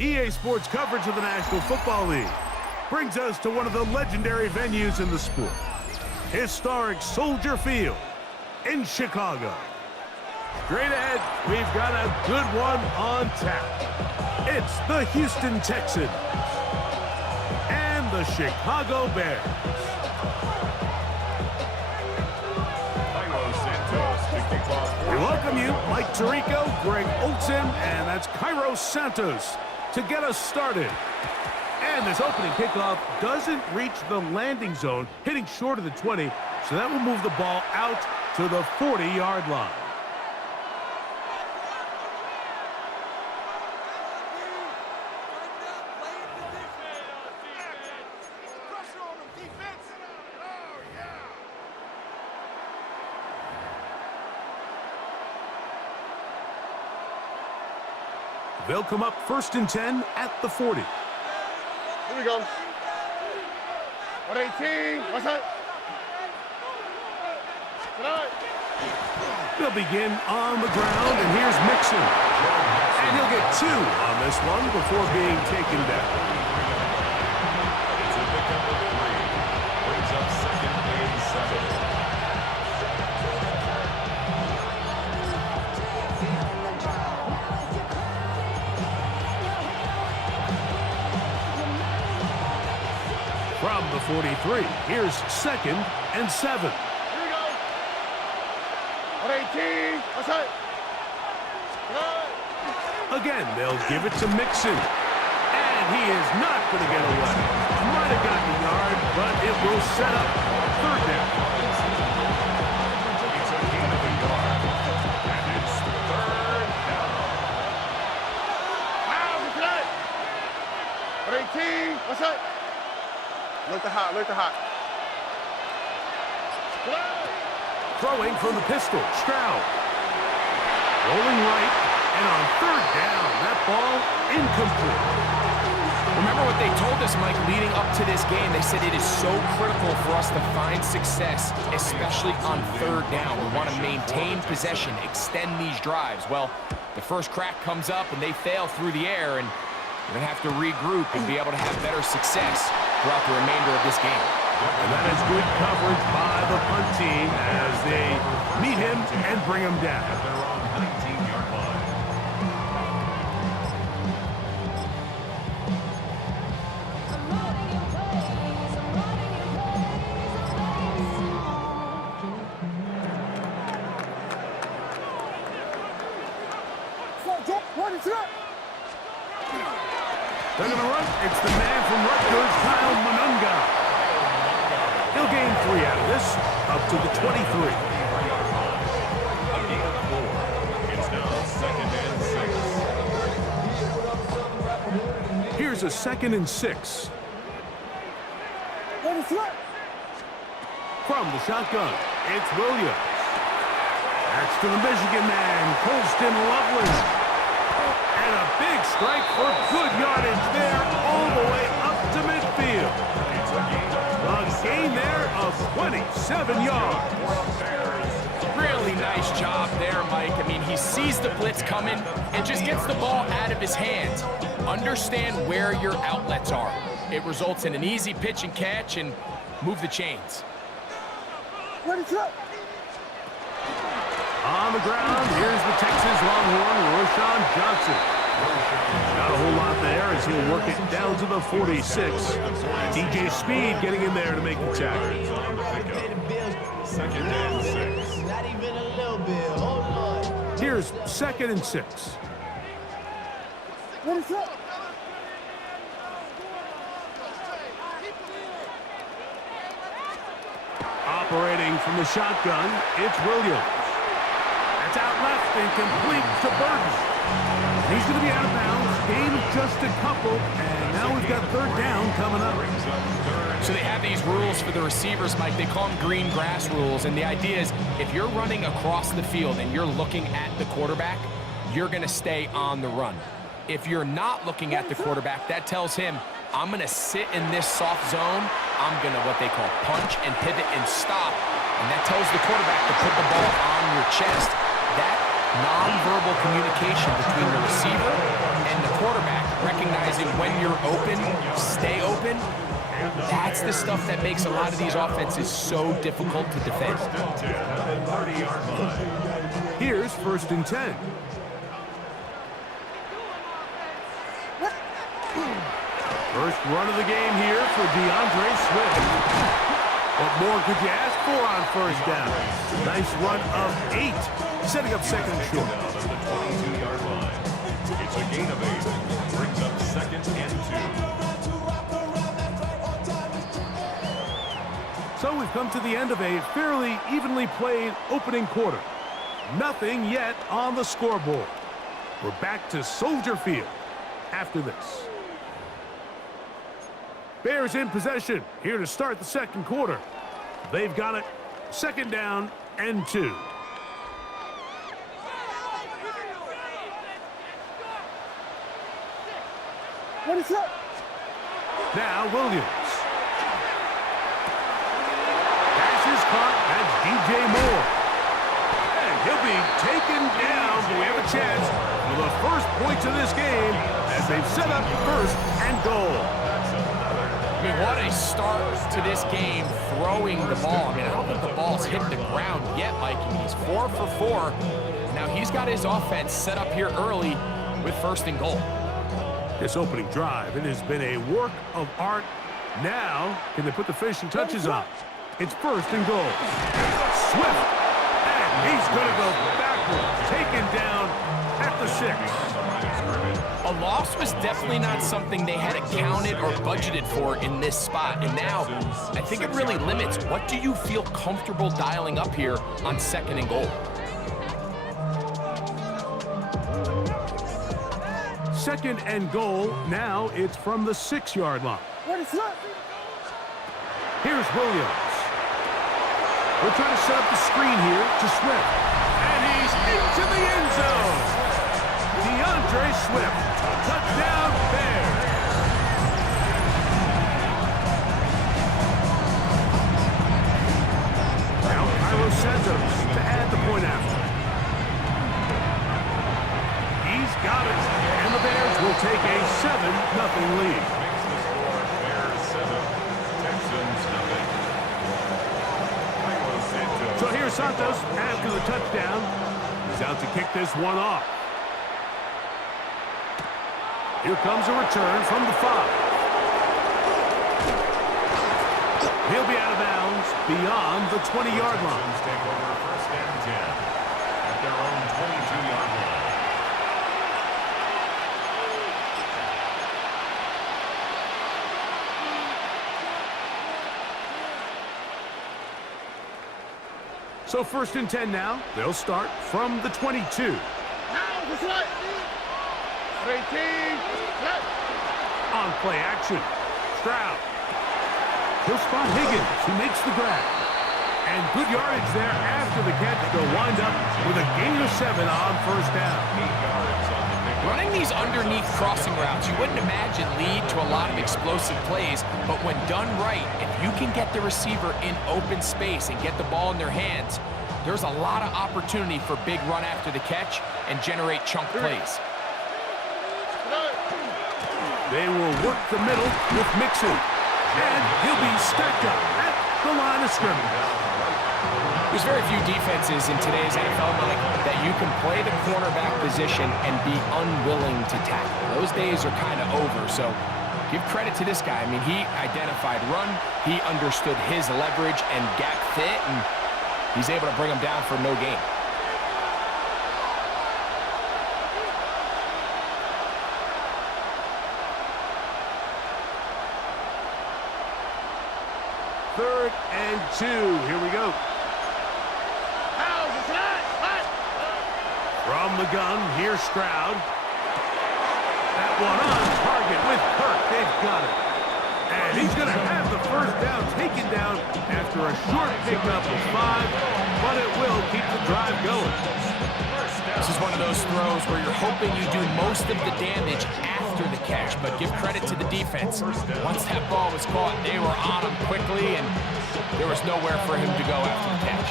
EA Sports coverage of the National Football League brings us to one of the legendary venues in the sport, historic Soldier Field in Chicago. Straight ahead, we've got a good one on tap. It's the Houston Texans and the Chicago Bears. We welcome you, Mike Tirico, Greg Olson, and that's Cairo Santos to get us started. And this opening kickoff doesn't reach the landing zone, hitting short of the 20, so that will move the ball out to the 40-yard line. They'll come up 1st and 10 at the 40. Here we go. 118. What's that? They'll begin on the ground, and here's Mixon. And he'll get 2 on this one before being taken down. It's a pickup of 3. Brings up 2nd and 7. From the 43, here's 2nd and 7. Here we go. 118. What's that? Again, they'll give it to Mixon. And he is not going to get away. Might have gotten a yard, but it will set up 3rd down. It's a gain of a yard. And it's 3rd down. Wow, look at that. 118. What's that? Look the hot, look the hot. Throwing from the pistol, Stroud. Rolling right, and on 3rd down, that ball incomplete. Remember what they told us, Mike, leading up to this game. They said it is so critical for us to find success, especially on 3rd down. We want to maintain possession, extend these drives. Well, the first crack comes up, and they fail through the air, and we're going to have to regroup and be able to have better success throughout the remainder of this game. And that is good coverage by the punt team as they meet him and bring him down. They're on 19-yard line. They're going to run. It's the man from Rutgers, Kyle Monunga. He'll gain 3 out of this, up to the 23. A gain of 4. It's now 2nd and 6. Here's a 2nd and 6. From the shotgun, it's Williams. That's to the Michigan man, Colston Loveland. And a big strike for good yardage there, all the way up to midfield. A gain there of 27 yards. Really nice job there, Mike. I mean, he sees the blitz coming and just gets the ball out of his hands. Understand where your outlets are. It results in an easy pitch and catch and move the chains. On the ground, here's the Texas Longhorn, Roschon Johnson. Not a whole lot there as he'll work it down to the 46. DJ Speed getting in there to make the tackle. 2nd and 6. Here's 2nd and 6. Operating from the shotgun, it's Williams. That's out left and complete to Burton. He's going to be out of bounds. Gain of just a couple, and now we've got 3rd down coming up. So they have these rules for the receivers, Mike. They call them green grass rules, and the idea is if you're running across the field and you're looking at the quarterback, you're going to stay on the run. If you're not looking at the quarterback, that tells him, I'm going to sit in this soft zone. I'm going to what they call punch and pivot and stop, and that tells the quarterback to put the ball on your chest. That nonverbal communication between the receiver and the quarterback recognizing when you're open, stay open. That's the stuff that makes a lot of these offenses so difficult to defend. First and 10 at the 30-yard line. Here's 1st and 10. First run of the game here for DeAndre Swift. What more could you ask for on 1st down? Nice run of 8, setting up 2nd and short. Down at the 22-yard line. It's a gain of 8. Brings up 2nd and 2. So we've come to the end of a fairly evenly played opening quarter. Nothing yet on the scoreboard. We're back to Soldier Field after this. Bears in possession here to start the 2nd quarter. They've got it. 2nd down and 2. What is up? Now Williams. Pass is caught. That's DJ Moore. And he'll be taken down, but we have a chance for the first points of this game as they've set up 1st and goal. I mean, what a start to this game throwing the ball. I mean, I don't think the ball's hit the ground yet, Mike. I mean, he's 4 for 4. Now he's got his offense set up here early with 1st and goal. This opening drive, it has been a work of art. Now, can they put the finishing touches on? It's 1st and goal. Swift, and he's going to go backwards, taken down at the 6. A loss was definitely not something they had accounted or budgeted for in this spot. And now, I think it really limits what do you feel comfortable dialing up here on 2nd and goal. 2nd and goal. Now it's from the 6-yard line. What is up? Here's Williams. We're trying to set up the screen here to Swift. And he's into the end zone. DeAndre Swift. Touchdown, Bears. Now Cairo Santos to add the point after. He's got it. And the Bears will take a 7-0 lead. Makes the score Bears 7, Texans nothing. Cairo Santos. So here's Santos after the touchdown. He's out to kick this one off. Here comes a return from the 5. He'll be out of bounds beyond the 20-yard line. Texans take over 1st and 10 at their own 22-yard line. So 1st and 10 now. They'll start from the 22. Now the slide. 18. Slide. On play action. Stroud. He'll spot Higgins, who makes the grab. And good yardage there after the catch. They'll wind up with a gain of 7 on 1st down. 8 yards on the pick. Running these underneath crossing routes, you wouldn't imagine lead to a lot of explosive plays, but when done right, if you can get the receiver in open space and get the ball in their hands, there's a lot of opportunity for big run after the catch and generate chunk plays. They will work the middle with Mixon. And he'll be stacked up at the line of scrimmage. There's very few defenses in today's NFL, Mike, that you can play the cornerback position and be unwilling to tackle. Those days are kind of over, so give credit to this guy. I mean, he identified run, he understood his leverage and gap fit, and he's able to bring him down for no gain. Third and 2. Here we go. From the gun, here's Stroud. That one on target with Kirk. They've got it. And he's going to have the 1st down taken down after a short pickup of 5, but it will keep the drive going. This is one of those throws where you're hoping you do most of the damage after the catch, but give credit to the defense. Once that ball was caught, they were on him quickly, and there was nowhere for him to go after the catch.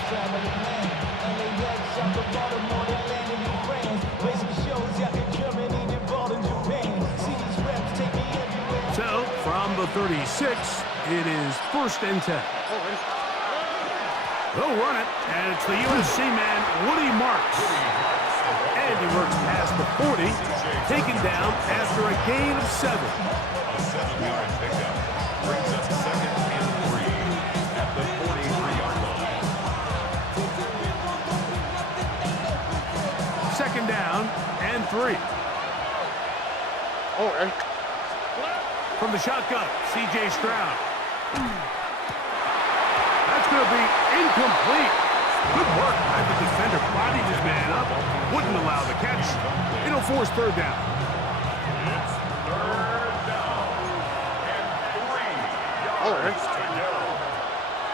the 36. It is 1st and 10. They'll run it, and it's the USC man, Woody Marks. And he works past the 40, taken down after a gain of 7. A 7-yard pickup brings up 2nd and 3 at the 43-yard line. 2nd down and 3. From the shotgun, C.J. Stroud. That's going to be incomplete. Good work by the defender. Bodied his man up. Wouldn't allow the catch. It'll force 3rd down. It's 3rd down and 3 yards to go.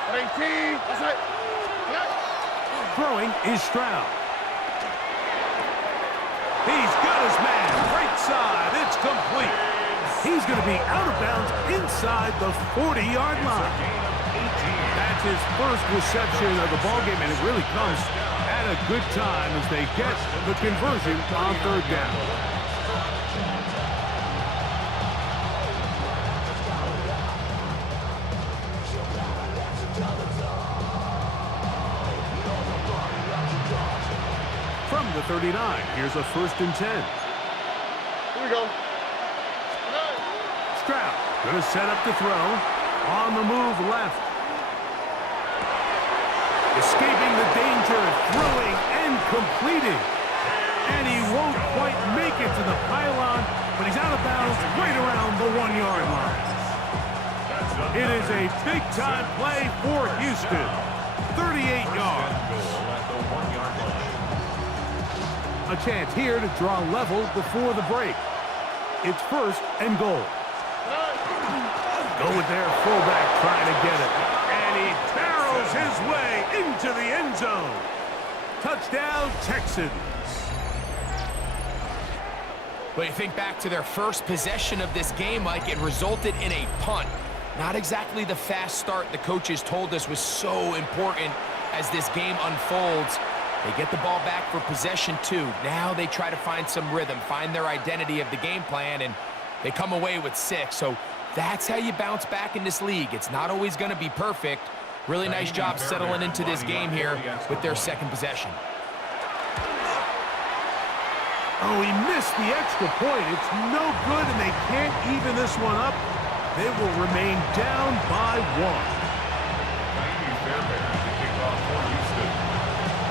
18. That's right. Throwing is Stroud. He's got his man. Right side. It's complete. He's going to be out of bounds inside the 40-yard line. That's his first reception of the ballgame, and it really comes at a good time as they get the conversion on 3rd down. From the 39, here's a 1st and 10. Here we go. Stroud going to set up to throw. On the move left. Escaping the danger, throwing and completing. And he won't quite make it to the pylon, but he's out of bounds right around the 1-yard line. It is a big-time play for Houston. 38 yards. A chance here to draw level before the break. It's 1st and goal. Go with their fullback trying to get it. And he barrels his way into the end zone. Touchdown, Texans. But you think back to their first possession of this game, Mike, it resulted in a punt. Not exactly the fast start the coaches told us was so important as this game unfolds. They get the ball back for possession 2. Now they try to find some rhythm, find their identity of the game plan, and they come away with 6. So that's how you bounce back in this league. It's not always going to be perfect. Really nice job settling into this game here with their 2nd possession. Oh, he missed the extra point. It's no good, and they can't even this one up. They will remain down by 1.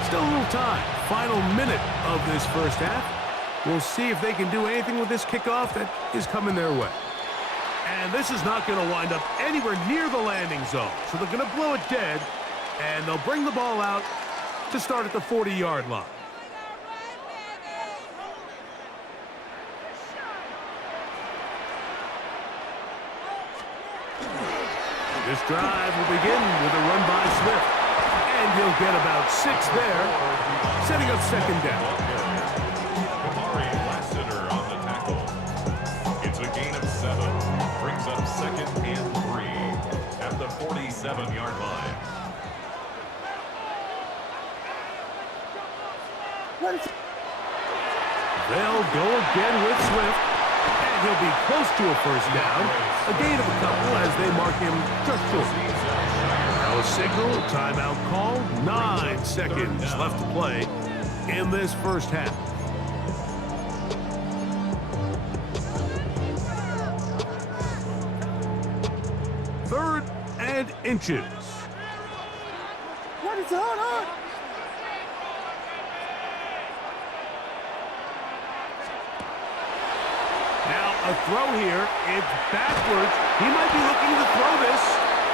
Still a little time. Final minute of this first half. We'll see if they can do anything with this kickoff that is coming their way. And this is not going to wind up anywhere near the landing zone. So they're going to blow it dead, and they'll bring the ball out to start at the 40-yard line. This drive will begin with a run by Smith. And he'll get about 6 there, setting up 2nd down. On the tackle. It's a gain of 7. Brings up 2nd and 3 at the 47-yard line. They'll go again with Swift, and he'll be close to a 1st down. A gain of a couple as they mark him just short. Now a signal, timeout called. 9 seconds left to play in this first half. Third and inches. What is going on? Now a throw here. It's backwards. He might be looking to throw this.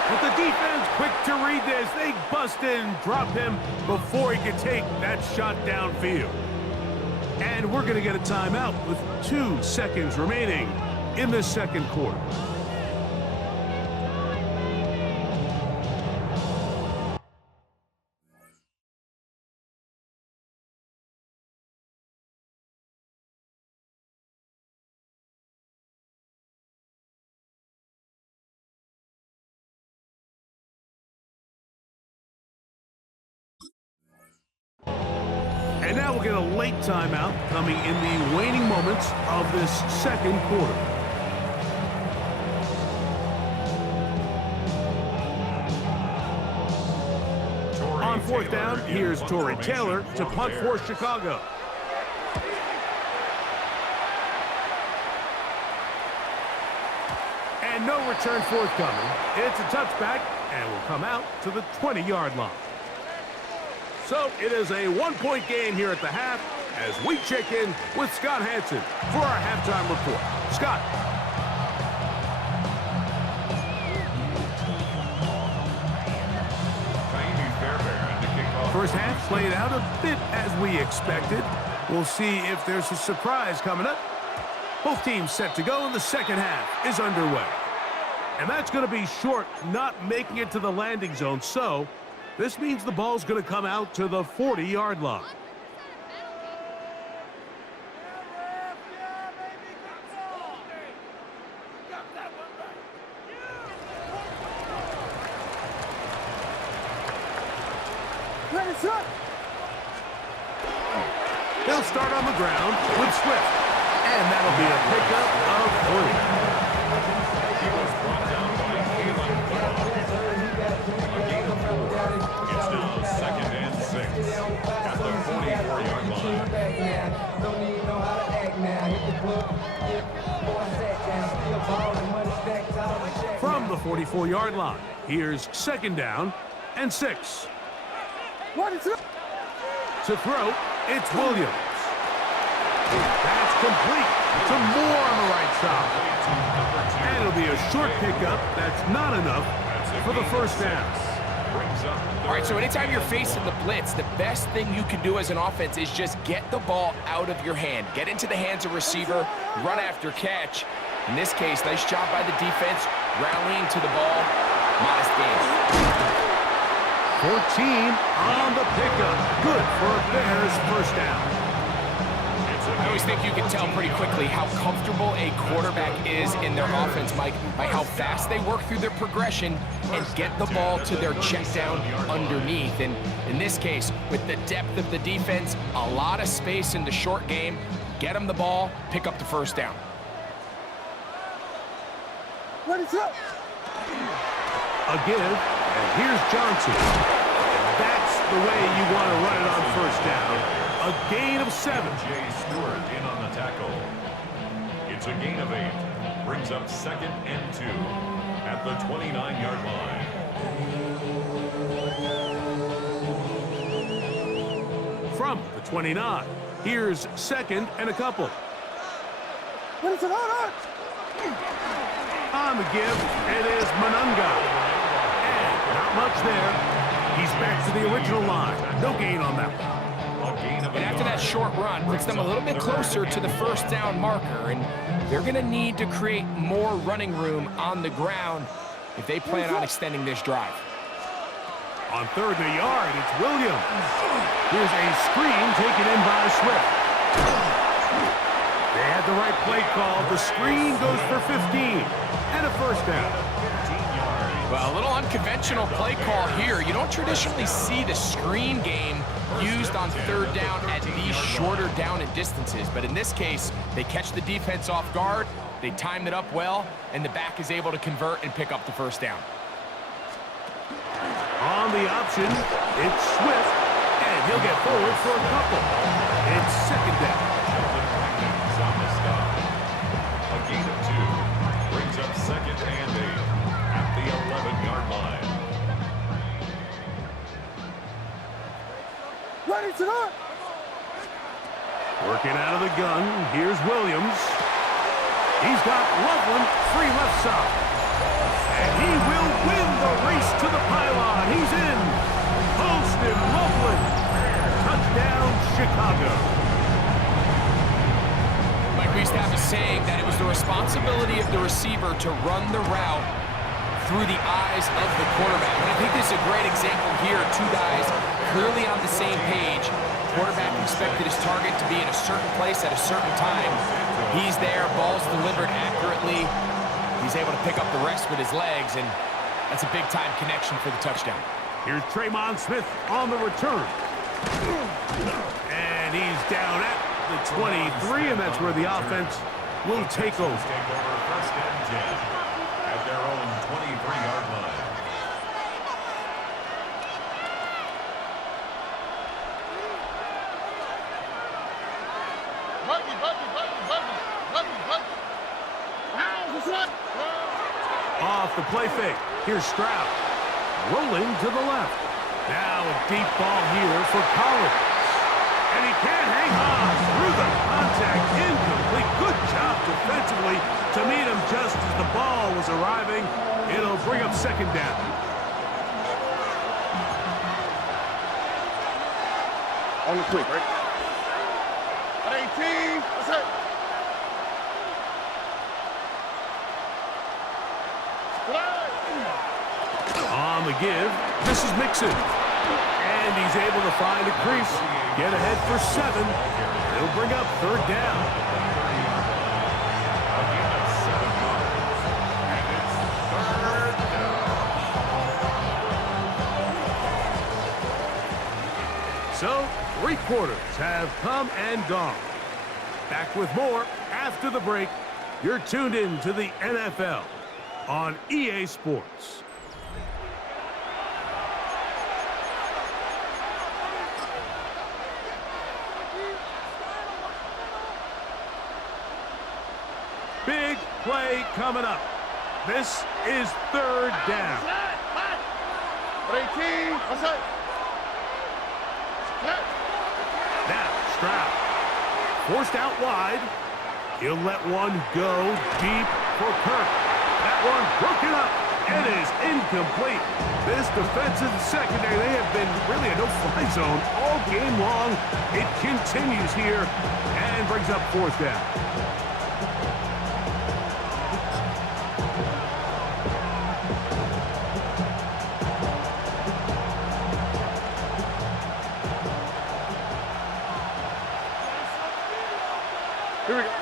But the defense quick to read this. They bust in, drop him before he could take that shot downfield. And we're going to get a timeout with 2 seconds remaining in the 2nd quarter. And now we'll get a late timeout coming in the waning moments of this 2nd quarter. fourth down, here's Torrey Taylor to punt for Chicago. And no return forthcoming. It's a touchback and will come out to the 20-yard line. So it is a one-point game here at the half as we check in with Scott Hansen for our halftime report. Scott. First half played out a bit as we expected. We'll see if there's a surprise coming up. Both teams set to go, and the second half is underway. And that's going to be short, not making it to the landing zone. So this means the ball's going to come out to the 40-yard line. They'll start on the ground with Swift. And that'll be a pickup of 3. He was brought down by Kalen Ball. A gain of 4. It's now 2nd and 6 at the 44-yard line. From the 44-yard line, here's 2nd down and 6. To throw, it's Williams. That's complete to Moore on the right side. And it'll be a short pickup. That's not enough for the first down. All right, so anytime you're facing the blitz, the best thing you can do as an offense is just get the ball out of your hand. Get into the hands of receiver, run after catch. In this case, nice job by the defense, rallying to the ball. Modest game. 14 on the pickup. Good for a Bears first down. I always think you can tell pretty quickly how comfortable a quarterback is in their offense, Mike, by how fast they work through their progression and get the ball to their check down underneath. And in this case, with the depth of the defense, a lot of space in the short game, get them the ball, pick up the first down. What is up? A give, and here's Johnson. And that's the way you want to run it on first down. A gain of 7. Jay Stewart in on the tackle. It's a gain of 8. Brings up 2nd and 2 at the 29-yard line. From the 29, here's 2nd and a couple. What is it on? On the give, it is Manunga. And not much there. He's back to the original line. No gain on that one. And after that short run, puts them a little bit closer to the first down marker, and they're going to need to create more running room on the ground if they plan on extending this drive. On 3rd and a yard, it's Williams. Here's a screen taken in by Swift. They had the right play call. The screen goes for 15 and a first down. Well, a little unconventional play call here. You don't traditionally see the screen game used on 3rd down at these shorter down and distances. But in this case, they catch the defense off guard, they timed it up well, and the back is able to convert and pick up the first down. On the option, it's Swift, and he'll get forward for a couple. It's 2nd down. A gain of 2 brings up 2nd and 8 at the 11-yard line. Ready to go. Working out of the gun, here's Williams. He's got Loveland free left side. And he will win the race to the pylon. He's in. Posted Loveland. Touchdown, Chicago. Mike, we used to have a saying that it was the responsibility of the receiver to run the route through the eyes of the quarterback. And I think this is a great example here. 2 guys clearly on the same page. Quarterback expected his target to be in a certain place at a certain time. He's there, ball's delivered accurately. He's able to pick up the rest with his legs, and that's a big-time connection for the touchdown. Here's Tremon Smith on the return. And he's down at the 23, and that's where the offense will take over. First and 10 at their own 23-yard line. Off the play fake. Here's Stroud. Rolling to the left. Now a deep ball here for Collins. And he can't hang on through the contact. Incomplete. Good job defensively to meet him just as the ball was arriving. It'll bring up second down. On the quick, right? 18. That's it. On the give, this is Mixon. And he's able to find a crease. Get ahead for 7. He'll bring up third down. So, 3 quarters have come and gone. Back with more after the break. You're tuned in to the NFL on EA Sports. Big play coming up. This is third down. 18. What's that? Now, Stroud. Forced out wide. He'll let one go deep for Kirk. That one broken up. It is incomplete. This defensive secondary, they have been really a no-fly zone all game long. It continues here and brings up fourth down. Here we go.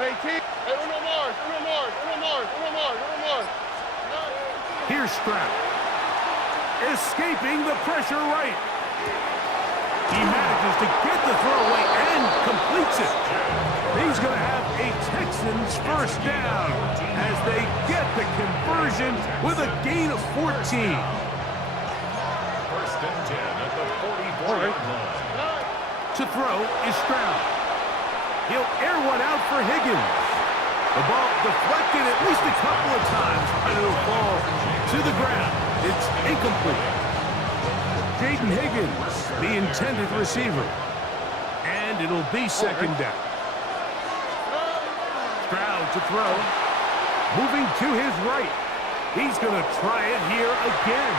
18. Hey, uno more. Here's Stroud. Escaping the pressure right. He manages to get the throw away and completes it. He's going to have a Texans first down as they get the conversion with a gain of 14. First and 10 at the 44 line. To throw is Stroud. He'll air one out for Higgins. The ball deflected at least a couple of times, and it'll fall to the ground. It's incomplete. Jaden Higgins, the intended receiver. And it'll be second down. Stroud to throw. Moving to his right. He's going to try it here again.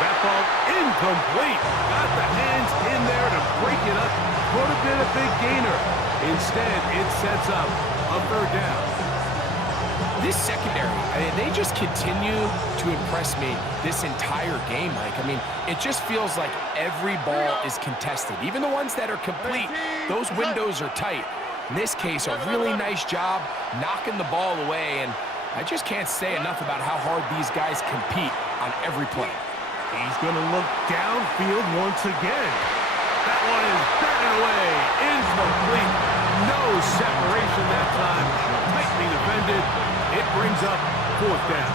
That ball incomplete. Got the hands in there to break it up. Could have been a big gainer. Instead, it sets up a third down. This secondary, they just continue to impress me this entire game, Mike. I mean, it just feels like every ball is contested. Even the ones that are complete, those windows are tight. In this case, a really nice job knocking the ball away, and I just can't say enough about how hard these guys compete on every play. He's going to look downfield once again. That one is batted away. Incomplete. No separation that time. Tightly defended. It brings up fourth down.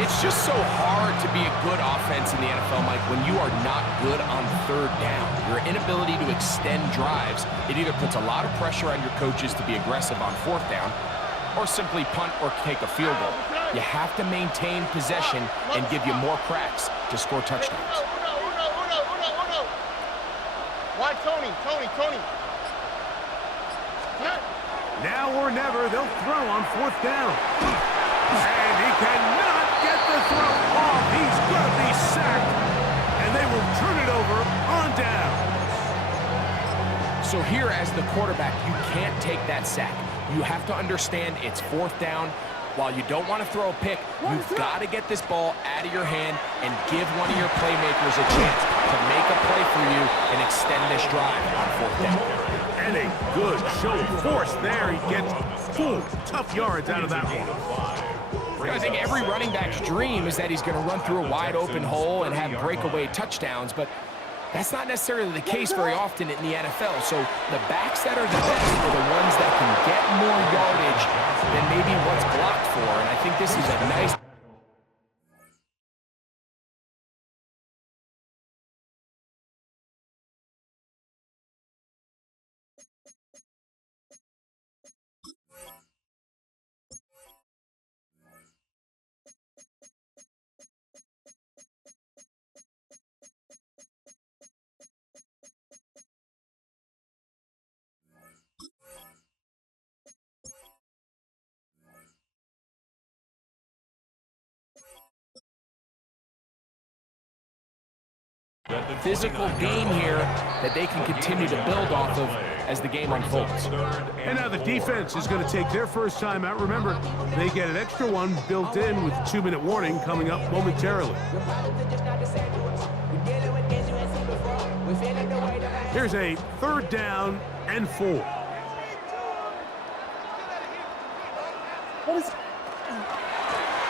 It's just so hard to be a good offense in the NFL, Mike, when you are not good on third down. Your inability to extend drives, it either puts a lot of pressure on your coaches to be aggressive on fourth down or simply punt or take a field goal. You have to maintain possession and give you more cracks to score touchdowns. Why Tony? Now or never, they'll throw on fourth down. And he cannot get the throw off. He's going to be sacked. And they will turn it over on down. So here as the quarterback, you can't take that sack. You have to understand it's fourth down. While you don't want to throw a pick, you've got to get this ball out of your hand and give one of your playmakers a chance to make a play for you and extend this drive on fourth down. And a good show of force there. He gets 4 tough yards out of that one. I think every running back's dream is that he's going to run through a wide open hole and have breakaway touchdowns, but that's not necessarily the case very often in the NFL. So the backs that are the best are the ones that can get more yardage than maybe what's blocked for. And I think this is a nice physical game here that they can continue to build off of as the game unfolds. And now the defense is going to take their first time out. Remember, they get an extra one built in with a 2-minute warning coming up momentarily. Here's a 3rd down and 4.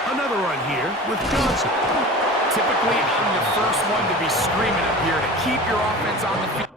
Another run here with Johnson. Typically, I'm the first one to be screaming up here to keep your offense on the field.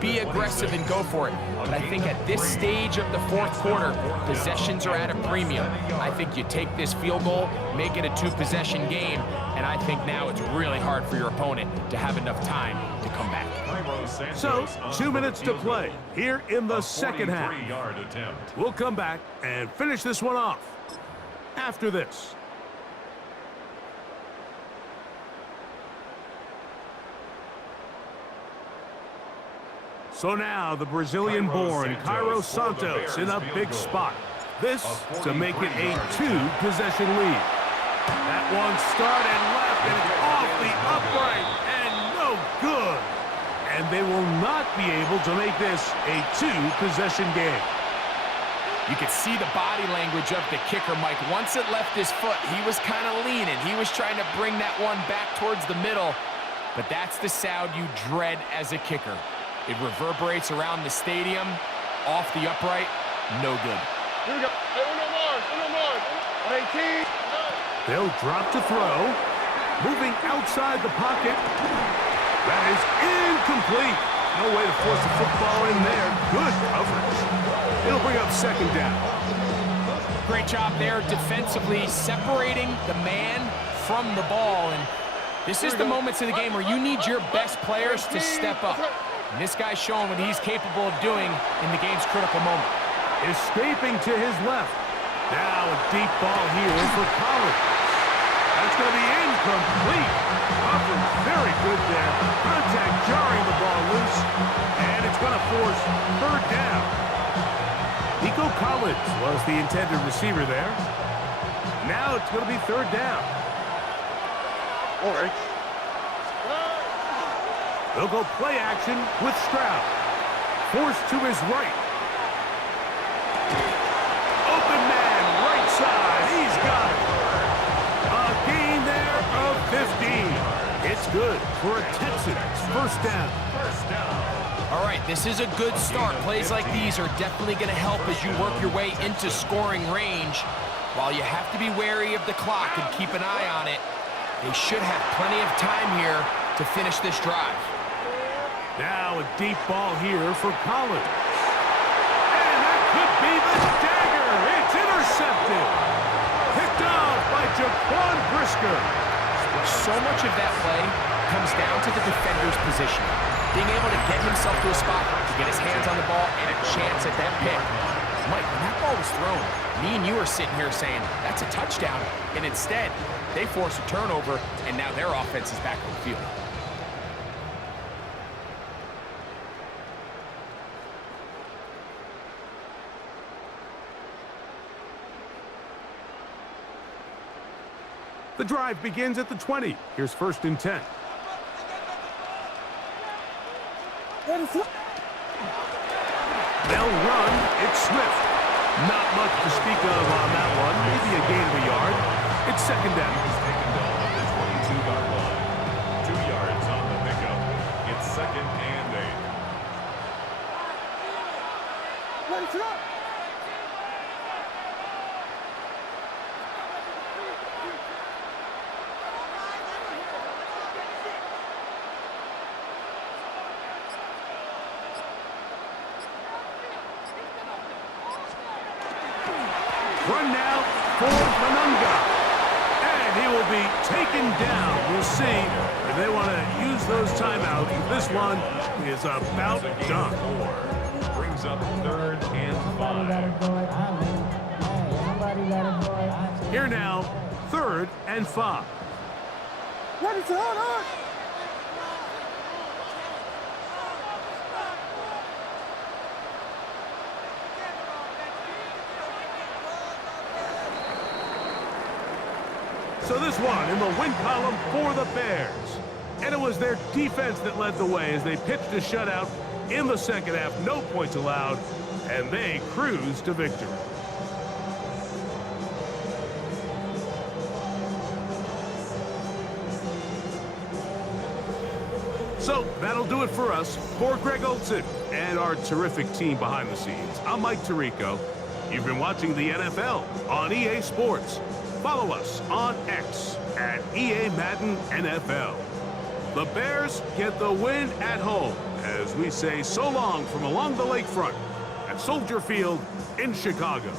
Be aggressive and go for it. But I think at this stage of the 4th quarter, possessions are at a premium. I think you take this field goal, make it a 2-possession game, and I think now it's really hard for your opponent to have enough time to come back. So, 2 minutes to play here in the second half. We'll come back and finish this one off after this. So now the Brazilian-born Cairo Santos in a big spot. This to make it a 2-possession lead. That one started left and it's off the upright and no good. And they will not be able to make this a 2-possession game. You could see the body language of the kicker, Mike. Once it left his foot, he was kind of leaning. He was trying to bring that one back towards the middle. But that's the sound you dread as a kicker. It reverberates around the stadium, off the upright, no good. Here we go. Hey, Uno Mars. 18. They'll drop to throw. Moving outside the pocket. That is incomplete. No way to force the football in there. Good coverage. It'll bring up 2nd down. Great job there defensively, separating the man from the ball. And this is the moments in the game where you need your best players to step up. And this guy's showing what he's capable of doing in the game's critical moment. Escaping to his left. Now a deep ball here for Collins. That's going to be incomplete. Coverage very good there. Contact jarring the ball loose. And it's going to force 3rd down. Nico Collins was the intended receiver there. Now it's going to be 3rd down. All right. They'll go play action with Stroud. Forced to his right. Open man, right side. He's got it. A gain there of 15. It's good for a Texans 1st down. All right, this is a good start. Plays like these are definitely going to help as you work your way into scoring range. While you have to be wary of the clock and keep an eye on it, they should have plenty of time here to finish this drive. Now a deep ball here for Collins. And that could be the dagger. It's intercepted. Picked off by Jaquan Brisker. So much of that play comes down to the defender's position. Being able to get himself to a spot to get his hands on the ball and a chance at that pick. Mike, when that ball was thrown, me and you are sitting here saying, that's a touchdown. And instead, they force a turnover, and now their offense is back on the field. The drive begins at the 20. Here's 1st and 10. They'll run. It's Swift. Not much to speak of on that one. Maybe a gain of a yard. It's 2nd down. He's taken down at the 22-yard line. 2 yards on the pickup. It's 2nd and 8. Run now for Manunga. And he will be taken down. We'll see if they want to use those timeouts. This one is about done. 4. Brings up 3rd and 5. Here now, 3rd and 5. So this one in the win column for the Bears. And it was their defense that led the way as they pitched a shutout in the 2nd half. No points allowed, and they cruised to victory. So that'll do it for us. For Greg Olson and our terrific team behind the scenes, I'm Mike Tirico. You've been watching the NFL on EA Sports. Follow us on X at EA Madden NFL. The Bears get the win at home as we say so long from along the lakefront at Soldier Field in Chicago.